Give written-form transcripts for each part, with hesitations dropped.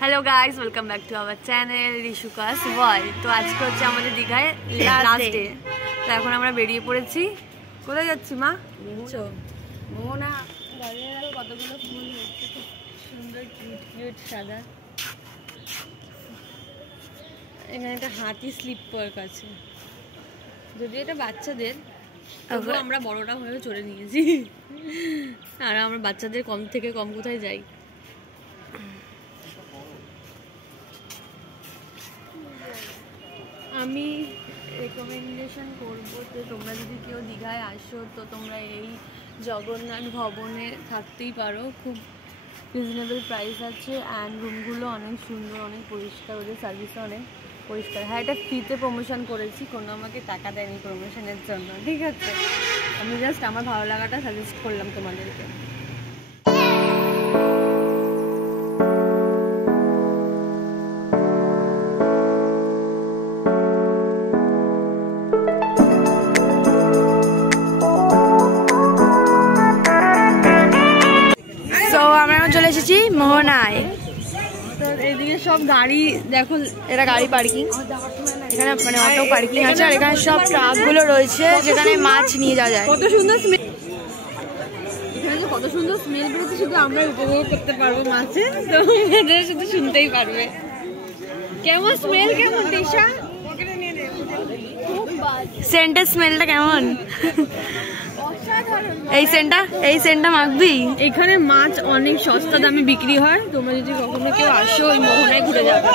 Hello guys, welcome back to our channel ऋषुकास world. तो आज के হচ্ছে আমাদের দীঘায় লাস্ট ডে। তো এখন আমরা বেরিয়ে পড়েছি। কোথায় যাচ্ছি মা? মোহনা গার্ডেনে কতগুলো ফুল হচ্ছে, খুব সুন্দর কিউট কিউট সাদা। এখানে একটা হাতি স্লিপ পার্ক আছে, যদিও এটা বাচ্চাদের, তবুও আমরা বড়রা হয়েও চড়ে নিয়েছি। আর আমরা বাচ্চাদের কম থেকে কম কোথায় যাই। আমি রেকমেন্ডেশন করবো যে তোমরা যদি কেউ দীঘায় আসো তো তোমরা এই জগন্নাথ ভবনে থাকতেই পারো। খুব রিজনেবল প্রাইস আছে অ্যান্ড রুমগুলো অনেক সুন্দর, অনেক পরিষ্কার, ওদের সার্ভিসও অনেক পরিষ্কার। হ্যাঁ, এটা ফ্রিতে প্রমোশন করেছি, কোনো আমাকে টাকা দেয়নি প্রমোশনের জন্য, ঠিক আছে? আমি জাস্ট আমার ভালো লাগাটা সাজেস্ট করলাম তোমাদেরকে। চলে এসেছি মোহনায়। তো এইদিকে সব গাড়ি দেখো, এটা গাড়ি পার্কিং, এখানে মানে অটো পার্কিং আছে, আর এখানে সব ট্রাকগুলো রয়েছে যেখানে মাছ নিয়ে যাওয়া যায়। কত সুন্দর স্মেল, এখানে কত সুন্দর স্মেল বেরোচ্ছে, শুধু আমরা উপভোগ করতে পারবো মাছের, তো এদের শুধু শুনতেই পারবে। কেমন স্মেল, কেমন দিশা? সেন্টের স্মেলটা কেমন? এই সেন্টটা মাখবি। এখানে মাছ অনেক সস্তা দামে বিক্রি হয়, তোমরা যদি কখনো কেউ আসো ওই মোহনায় ঘুরে যাবে।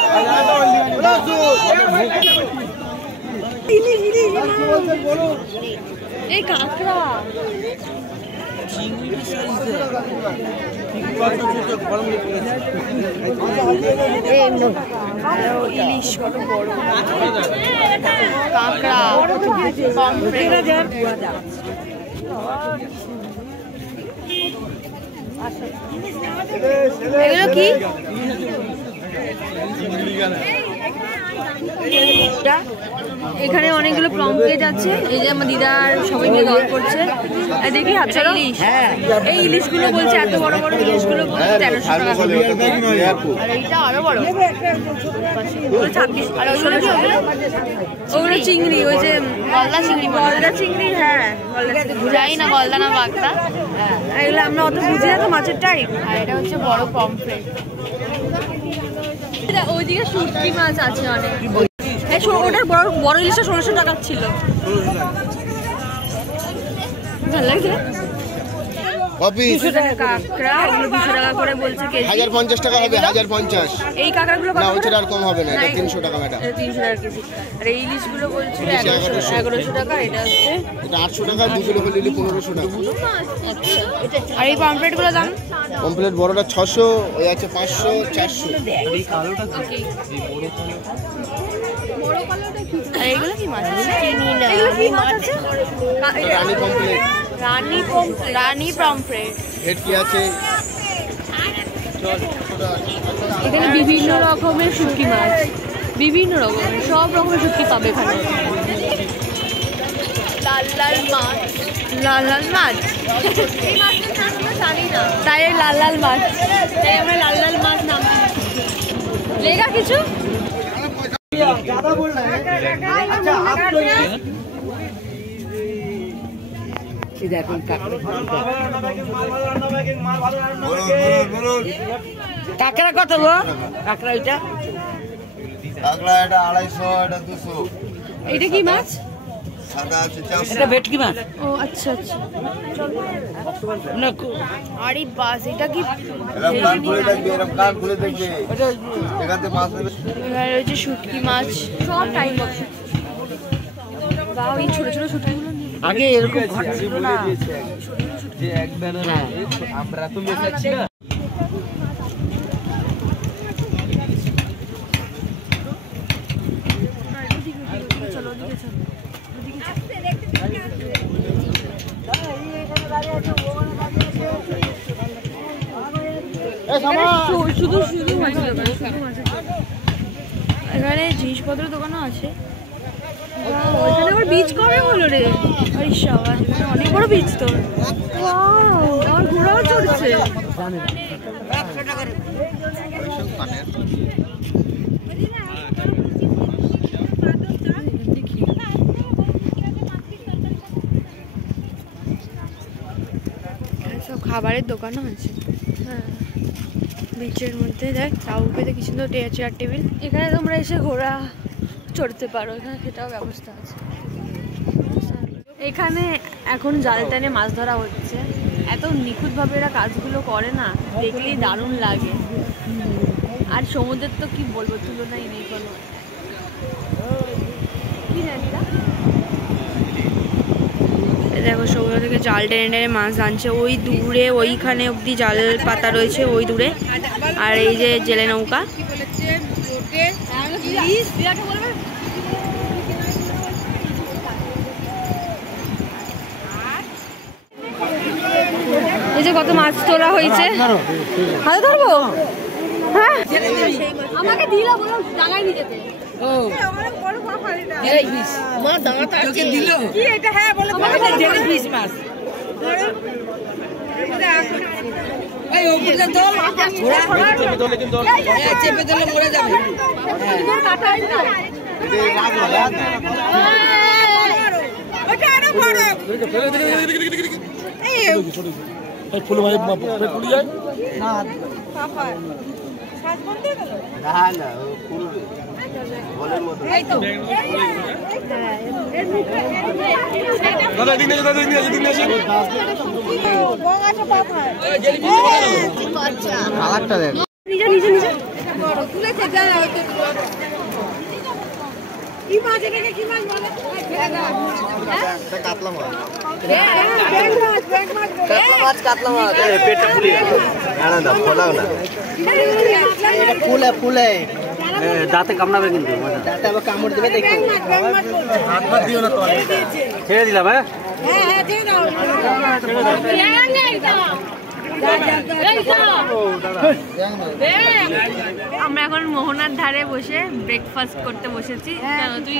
এই কাঁকড়া, ইলিশ কত বড়, কাঁকড়া, এগুলো কি? এখানে অনেকগুলো পমফ্রেট আছে, এই যে আমার দিদার সবাই মিলে গল্প করছে। দেখি হাতে ইলিশ, এই ইলিশগুলো বলছে এত বড় বড় ইলিশগুলো বলছে 1300 টাকা, আর এইটা আরো বড় 26। আর ওগুলো কি? ওগুলো চিংড়ি, ওই যে গলদা চিংড়ি, গলদা চিংড়ি। হ্যাঁ, যাই না গলদা না বাগদা, এগুলো আমরা অত বুঝি না তো মাছের টাইপ। আর এটা হচ্ছে বড় পমফ্রেট। ওইদিকে শুটকি মাছ আছে অনেক, ওটার বড় ইলিশটা 1600 টাকা ছিল। ভালো লাগছে। 200 টাকা কাঁকড়া, ওগুলো 200 টাকা করে বলছে কেজি। 1050 টাকা হবে, 1050। এই কাঁকড়াগুলো না, ওটা আর কম হবে না, এটা 300 টাকা ম্যাডাম। 300 টাকা কেজি। আর এই ইলিশগুলো বলছে 1100 টাকা। এটা হচ্ছে এটা 800 টাকা, 2 কিলো করে নিলে 1500 টাকা। আচ্ছা। আর এই পমফ্রেটগুলো দাম? পমফ্রেট বড়টা 600, ওই আছে 500, 400। এই কালোটা কি? বড় কালোটা কি? আর এগুলো কি মাছ আছে? এগুলো কি মাছ আছে? রানী পমফ্রেট, রানী পমফ্রেট। ভেটকি আছে। এখানে বিভিন্ন রকমের শুটকি মাছ, বিভিন্ন রকমের, সব রকমের শুটকি পাবে এখানে। লাল লাল মাছ, লাল লাল মাছ, এই মাছের নাম আমরা জানি না, তাই লাল লাল মাছ, তাই আমরা লাল লাল মাছ নাম। লেগা কিছু কাঁকড়া কত গো? কাঁকড়া এটা 250, এটা 200। এটা কি মাছ? সাদা আছে 400। এটা ভেটকি মাছ। ও আচ্ছা আচ্ছা। আরে বাস, এটা কি? কান খুলে দেখবে, এরকম কান খুলে দেখবে, এখানে মাছ নেবে। এখানে রয়েছে শুটকি মাছ, সব টাইপ আছে। বাহ, এই ছোট ছোট শুটকিগুলো আগে এরকম ঘাট ছিল না, যে এক ব্যানার আমরা তো মেশাচ্ছি না। শুধু শুধু মাছের দোকান, শুধু মাছের দোকান। এখানে জিনিসপত্রের দোকানও আছে। ওইখানে আবার বীজ কবে হলো রে? আরে শাবাশ, অনেক বড় বীজ তোর। ওয়াও, আমার ঘোড়াও চড়ছে। সব খাবারের দোকানও আছে। হ্যাঁ, বিচের মধ্যে দেখ চাউপেতে কি সুন্দর চেয়ার টেবিল। এখানে তোমরা এসে ঘোড়া চড়তে পারো, এখানে সেটাও ব্যবস্থা আছে। এখানে এখন জাল টেনে মাছ ধরা হচ্ছে। এত নিখুঁতভাবে এরা কাজগুলো করে না, দেখলেই দারুণ লাগে। আর সমুদ্রের তো কি বলবো, তুলনাই নেই কোনো। কি জানি না, দেখো সমুদ্র থেকে জাল টেনে টেনে মাছ আনছে। ওই দূরে ওইখানে অবধি জাল পাতা রয়েছে, ওই দূরে। আর এই যে জেলে নৌকা। এই যে কত মাছ তোলা হয়েছে। হাতে ধরবো? হ্যাঁ, আমাকে দিলা বলো ডাঙায় নিয়ে যেতে। ফুল ভাই পুড়ি যায় না না ফুল বলের মতো। দাদা দিন আছে, দাদা দিন আছে, দিন আছে। কালারটা দেখ। নিজে নিজে নিজে তুলেছে যা হয়তো কি মাছ এটাকে কি মাছ বলে? এটা কাতলা মাছ। কাতলা মাছ পেটটা ফুলে গেছে। না না ফলাও না, এটা ফুলে ফুলে দাঁতে কামড়াবে, কিন্তু দাঁতে আবার কামড় দেবে। দেখো হাত মার দিও না তো, ছেড়ে দিলাম। হ্যাঁ হ্যাঁ হ্যাঁ দিয়ে দাও। আমরা এখন মোহনার ধারে বসে ব্রেকফাস্ট করতে বসেছি। কেন তুই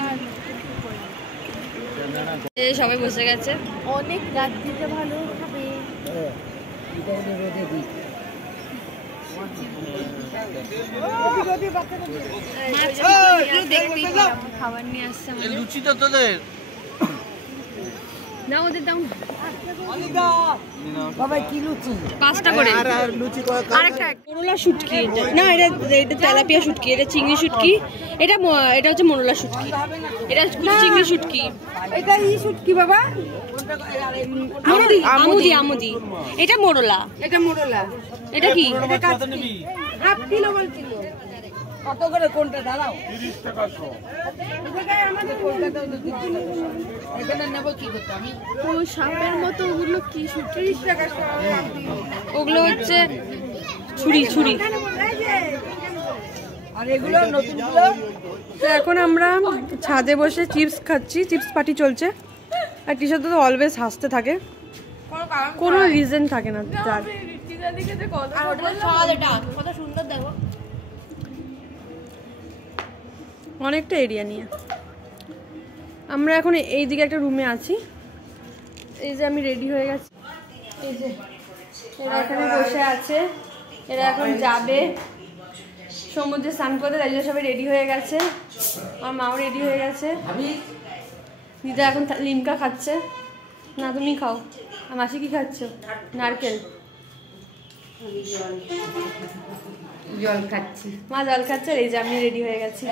সবাই বসে গেছে। অনেক রাত দিতে ভালো হবে। খাবার নিয়ে আসছে লুচি তো তোদের না, ওদের দাও বাবা কি লুচি? 5টা করে। আরেকটা মোরলা শুটকি, না এটা তেলাপিয়া শুটকি, এটা চিংড়ি শুটকি, এটা হচ্ছে মোরলা শুটকি, এটা চিংড়ি শুটকি। এটা ই শুটকি বাবা, আমুদি আমুদি। এটা মোরলা, এটা মোরলা। এটা কি? এটা কাচকি। হাফ কিলো বলছিল। কত করে কোনটা? দাঁড়াও 30 টাকা শো। এটা আমাদের কলকাতায় 30 টাকা। এখানে নেব কি করতে আমি? ও সাপের মতো, ওগুলো কি? 30 টাকা। ওগুলো হচ্ছে ছুরি ছুরি। আর এগুলো নতুনগুলো? তো এখন আমরা ছাদে বসে চিপস খাচ্ছি, চিপস পার্টি চলছে। আর টিশার্ট তো অলওয়েজ হাসতে থাকে, কোনো রিজন থাকে না তার। অনেকটা এরিয়া নিয়ে আমরা এখন এই দিকে একটা রুমে আছি। এই যে আমি রেডি হয়ে গেছি, এই যে এরা এখানে বসে আছে, এরা এখন যাবে সমুদ্রে স্নান করতে, তাই জন্য সবাই রেডি হয়ে গেছে। আমার মাও রেডি হয়ে গেছে। দিদা এখন লিমকা খাচ্ছে। না তুমি খাও। আর মাসি কি খাচ্ছ? নারকেল। জল খাচ্ছি। মা জল খাচ্ছে। আর এই যে আমি রেডি হয়ে গেছি।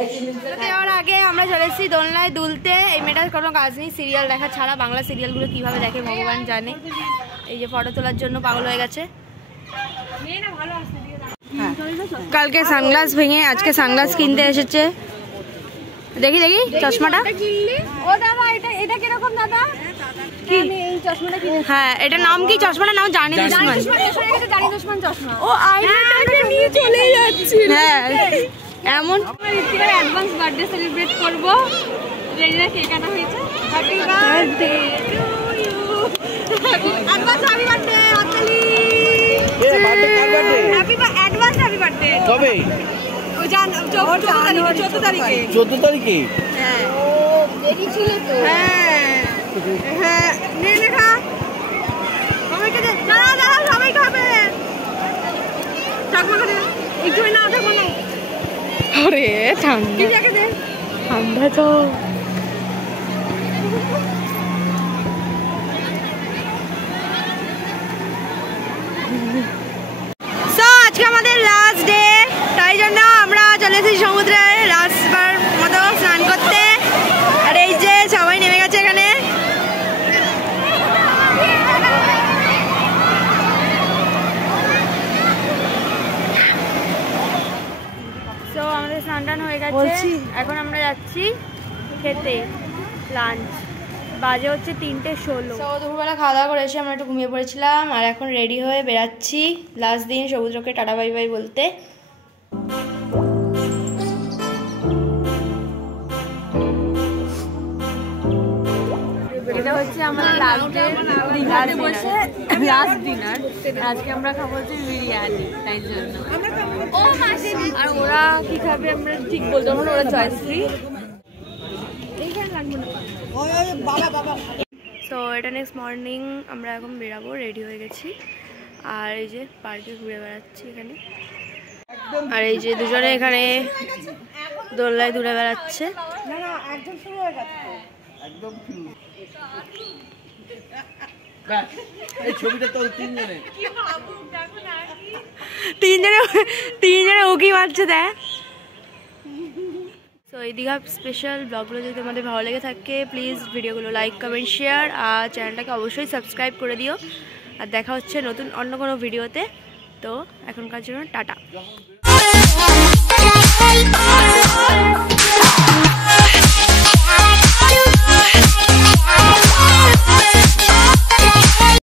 দেওয়ার আগে আমরা চলে এসেছি দোলনায় দুলতে। এই মেয়েটার কোনো কাজ নেই, সিরিয়াল দেখা ছাড়া। বাংলা সিরিয়ালগুলো কিভাবে দেখে ভগবান জানে। এই যে ফটো তোলার জন্য পাগল হয়ে গেছে। কালকে সানগ্লাস ভেঙে আজকে সানগ্লাস কিনতে এসেছে। দেখি দেখি চশমাটা। ও দাদা, এটা কিরকম দাদা? কি এই চশমাটা কি? হ্যাঁ, এটা নাম কি? চশমাটার নাম জানি দুশমন। জানি দুশমন চশমা। ও আইপ্যাডটা নিয়ে চলে যাচ্ছে। হ্যাঁ, এমন ঋতিকার অ্যাডভান্স বার্থডে সেলিব্রেট করব। রেজিনা কেক কাটা হয়েছে। Happy birthday to you. Advance happy birthday অতলি। এ বার্থডে কার birthday? Happy advance happy birthday. কবে? ও জান 14 তারিখে। 14 তারিখে? হ্যাঁ, ও দেরি ছিল তো। হ্যাঁ হ্যাঁ, নে খা। সবাইকে দে। দাঁড়া দাঁড়া, সবাই খাবে। চাকমা করে একটু না, চাকমা নাও। রে ঠান্ডা ঠান্ডা তো আজকে আমাদের লাস্ট ডে, তাই জন্য আমরা চলে এসেছি সমুদ্রে লাস্টবার মতো স্নান করতে। আর এই যে সবাই নেমে গেছে এখানে। তো আমাদের স্নান টান হয়ে গেছে, এখন আমরা যাচ্ছি খেতে লাঞ্চ। বাজে হচ্ছে 3:16। তো দুপুরবেলা খাওয়া দাওয়া করে এসে আমরা একটু ঘুমিয়ে পড়েছিলাম, আর এখন রেডি হয়ে বেরাচ্ছি লাস্ট দিন সমুদ্রকে টাটা বাই বাই বলতে। এটা হচ্ছে আমাদের লাস্ট ডিনার। আজকে আমরা খাবো হচ্ছে বিরিয়ানি, তাই জন্য। আর ওরা কি খাবে আমরা ঠিক বলতে পারবো না, ওরা চয়েস ফ্রি। তো এটা নেক্সট মর্নিং আমরা এখন বেরাবো, রেডি হয়ে গেছি। আর এই যে পার্কে ঘুরে বেড়াচ্ছি এখানে। আর এই যে দুজনে এখানে দোলনায় দূরে বেড়াচ্ছে। তিনজনে উকি মারছে দেখ। তো এই দীঘা স্পেশাল ব্লগগুলো যদি তোমাদের ভালো লেগে থাকে প্লিজ ভিডিওগুলো লাইক কমেন্ট শেয়ার আর চ্যানেলটাকে অবশ্যই সাবস্ক্রাইব করে দিও। আর দেখা হচ্ছে নতুন অন্য কোনো ভিডিওতে। তো এখনকার জন্য টাটা।